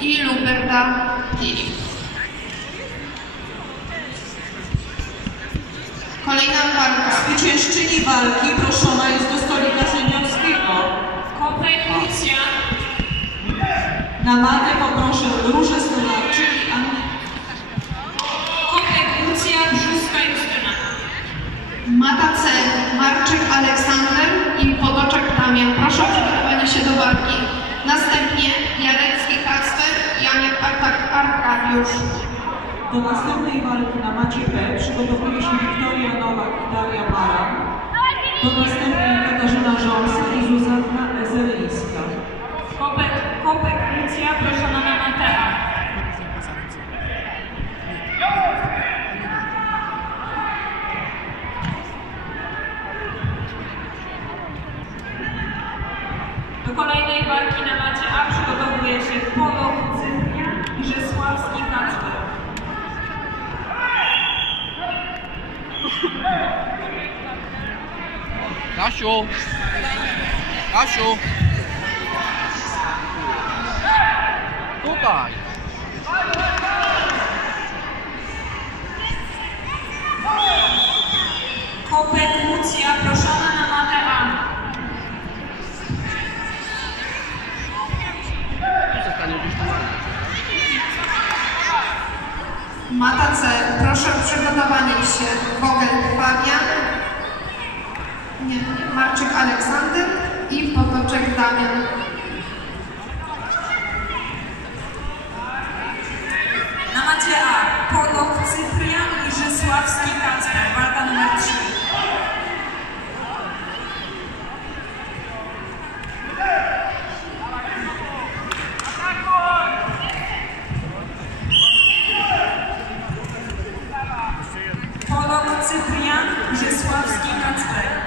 i Luberta Filip. Kolejna walka. Zwyciężczyni walki proszona jest do stolika sędziowskiego. Kopek Lucja. Na matę poproszę Różę Stolarczyk i Annę. Kopek Lucja, Brzuska Justyna. Mata C. Marczyk Aleksander i Podoczek Damian. Proszę o przygotowanie się do walki. Następnie Jarecki Kacper i Janek Arkadiusz. Do następnej walki na macie B przygotowuje się Wiktoria Nowak i Daria Mara. Do następnej Katarzyna Rząsa i Zuzanna Ezelyńska. Kopek Lucja, proszona na Matea. Do kolejnej walki na macie A przygotowuje się Polok Cyprian i Rzesławski Kacper. Kasiu! Kasiu! Tutaj! Kopek Lucja, proszona na matę A. Mata C. Proszę o przygotowanie się. Vogel Fabian, Marczyk Aleksander i Potoczek Damian. Na macie A Polok Cyprian i Rzesławski Kacper. Walka numer 3. Polok Cyprian, Rzesławski Kacper.